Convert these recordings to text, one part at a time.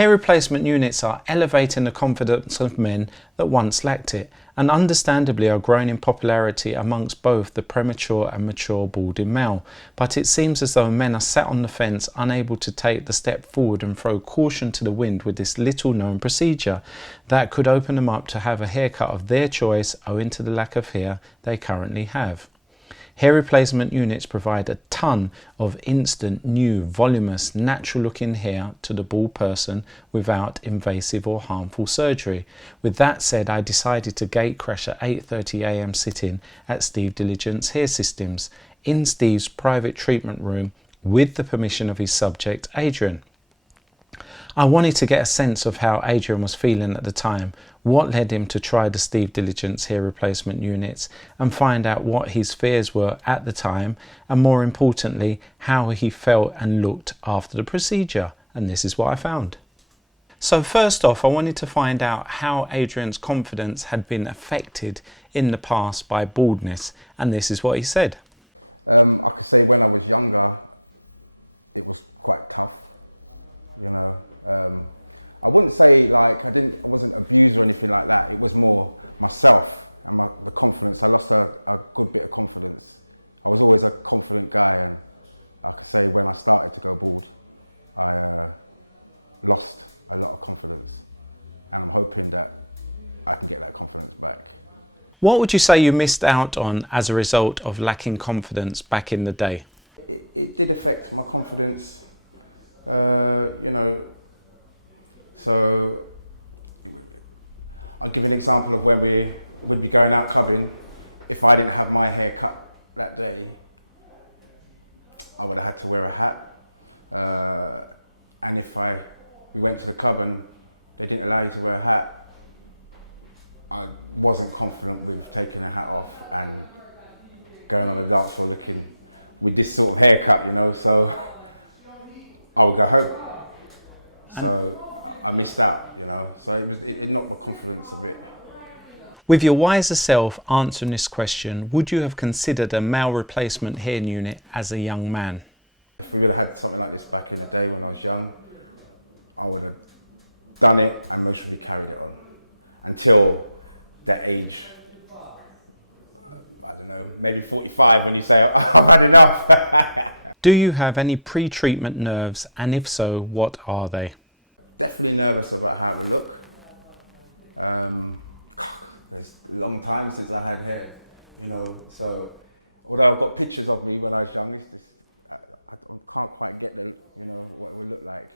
Hair replacement units are elevating the confidence of men that once lacked it, and understandably are growing in popularity amongst both the premature and mature balding male. But it seems as though men are sat on the fence, unable to take the step forward and throw caution to the wind with this little known procedure that could open them up to have a haircut of their choice owing to the lack of hair they currently have. Hair replacement units provide a ton of instant, new, voluminous, natural looking hair to the bald person without invasive or harmful surgery. With that said, I decided to gate crash at 8:30 AM sit-in at Steve Diligent's Hair Systems in Steve's private treatment room with the permission of his subject, Adrian. I wanted to get a sense of how Adrian was feeling at the time, what led him to try the Steve Diligent's hair replacement units, and find out what his fears were at the time, and more importantly, how he felt and looked after the procedure. And this is what I found. So first off, I wanted to find out how Adrian's confidence had been affected in the past by baldness, and this is what he said. I could say when I was younger, it was quite tough, you know. I wouldn't say like I wasn't abused or anything like that. It was more myself and the confidence. I lost a good bit of confidence. I was always a confident guy, and I could say when I started to go bald, I lost a lot of confidence, and I'm hoping that I can get that confidence back. What would you say you missed out on as a result of lacking confidence back in the day? It did affect my confidence, you know. So I'll give you an example of when we'd be going out clubbing. If I didn't have my hair cut that day, I would have had to wear a hat. And if we went to the club and they didn't allow you to wear a hat, I wasn't confident with taking a hat off and going on the dance floor looking with this sort of haircut, you know, so I would go home. So I missed out, you know, so it knocked my confidence a bit. With your wiser self answering this question, would you have considered a male replacement hair unit as a young man? If we would have had something like this back in the day when I was young, I would have done it and most probably carried it on until that age, I don't know, maybe 45 when you say, oh, I've had enough. Do you have any pre-treatment nerves, and if so, what are they? Definitely nervous about how it will look. It's a long time since I had hair, you know, so although I've got pictures of me when I was young, it's just, I can't quite get the, you know, what it would look like.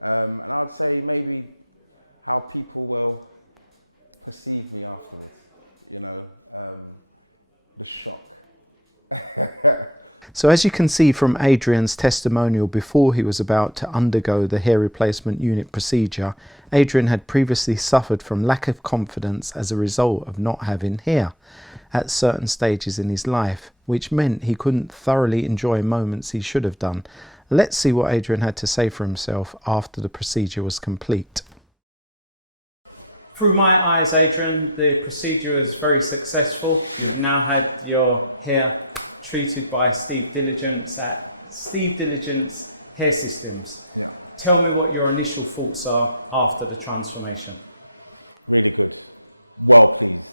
And I'd say maybe how people will perceive me afterwards, you know, the shock. So as you can see from Adrian's testimonial before he was about to undergo the hair replacement unit procedure, Adrian had previously suffered from lack of confidence as a result of not having hair at certain stages in his life, which meant he couldn't thoroughly enjoy moments he should have done. Let's see what Adrian had to say for himself after the procedure was complete. Through my eyes, Adrian, the procedure is very successful. You've now had your hair treated by Steve Diligent's at Steve Diligent's Hair Systems. Yeah. Tell me what your initial thoughts are after the transformation. Really good. Well pleased.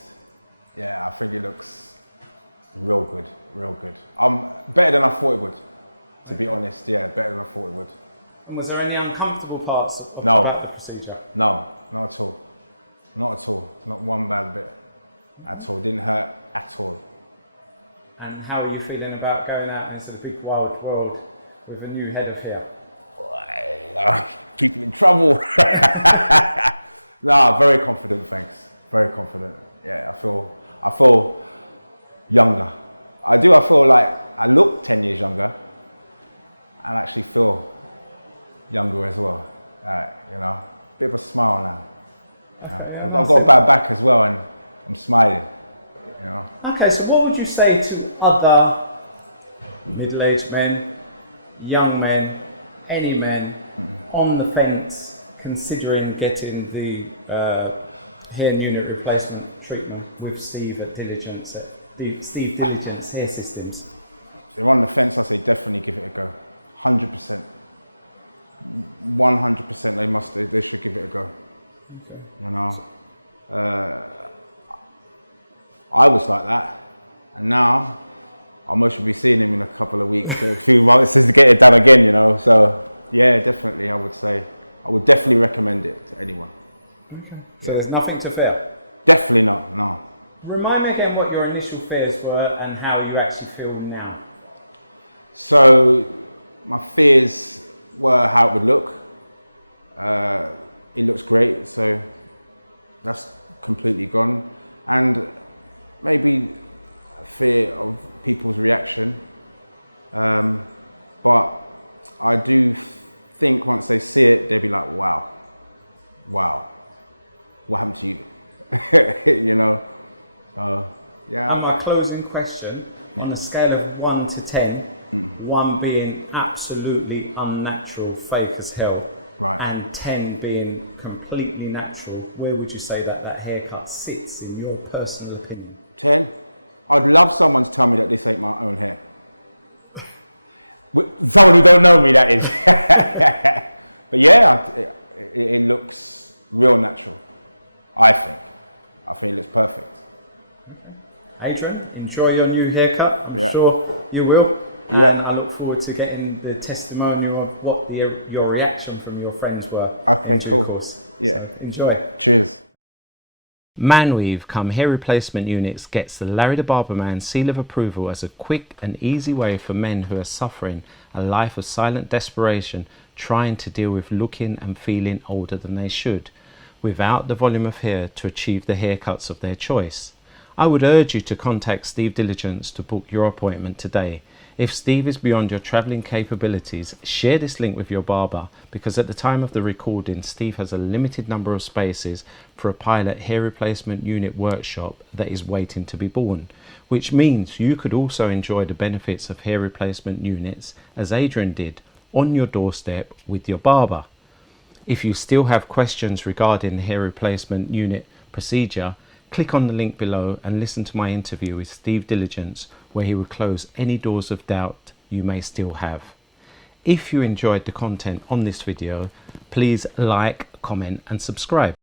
Yeah, I think it looks real good, real good. Better than I thought it would, to be honest. Yeah, better than I thought it would. And was there any uncomfortable parts about the procedure? No, not at all. Not at all. Not one bad bit at all. Didn't hurt at all. And how are you feeling about going out into the big wide world with a new head of hair? People in trouble. No, very confident, thanks. Very confident. Yeah, I feel younger. I feel like I look 10 years younger and actually feel younger as well. You know, bit of a smile now. Okay, I've got a bad back as well and I'm smiling. You know. Okay, so what would you say to other middle-aged men, young men, any men on the fence considering getting the hair unit replacement treatment with Steve Diligent's Hair Systems? If you're on the fence, I say definitely give it a go. 100%. 100% they should give it a go. Okay. You know, I was like that, and now I most should be seeing him in a couple of weeks, a few months to get it done again. You know, so yeah, definitely, I would definitely recommend it to anyone. Okay. So there's nothing to fear? Definitely not, no. Remind me again what your initial fears were and how you actually feel now. So my fears were how it would look. It looks great, so that's completely gone. And maybe a fear of people's reaction. But I do think once they see it, they'll be like, wow, what happened to you? You know? Yeah. And my closing question, on a scale of 1 to 10, 1 being absolutely unnatural, fake as hell, right, and 10 being completely natural, where would you say that haircut sits in your personal opinion? 10. I'd love someone to tell me that this ain't my own hair. Someone who don't know me, that is. But yeah, it looks real natural, I think. I think it looks perfect. Adrian, enjoy your new haircut. I'm sure you will. And I look forward to getting the testimonial of what your reaction from your friends were. Okay, cool. Course. Yeah. So enjoy. Cheers. Manweave cum hair replacement units gets the Larry the Barber Man seal of approval as a quick and easy way for men who are suffering a life of silent desperation, trying to deal with looking and feeling older than they should, without the volume of hair to achieve the haircuts of their choice. I would urge you to contact Steve Diligence to book your appointment today. If Steve is beyond your travelling capabilities, share this link with your barber, because at the time of the recording, Steve has a limited number of spaces for a pilot hair replacement unit workshop that is waiting to be born, which means you could also enjoy the benefits of hair replacement units, as Adrian did, on your doorstep with your barber. If you still have questions regarding the hair replacement unit procedure, click on the link below and listen to my interview with Steve Diligence, where he will close any doors of doubt you may still have. If you enjoyed the content on this video, please like, comment and subscribe.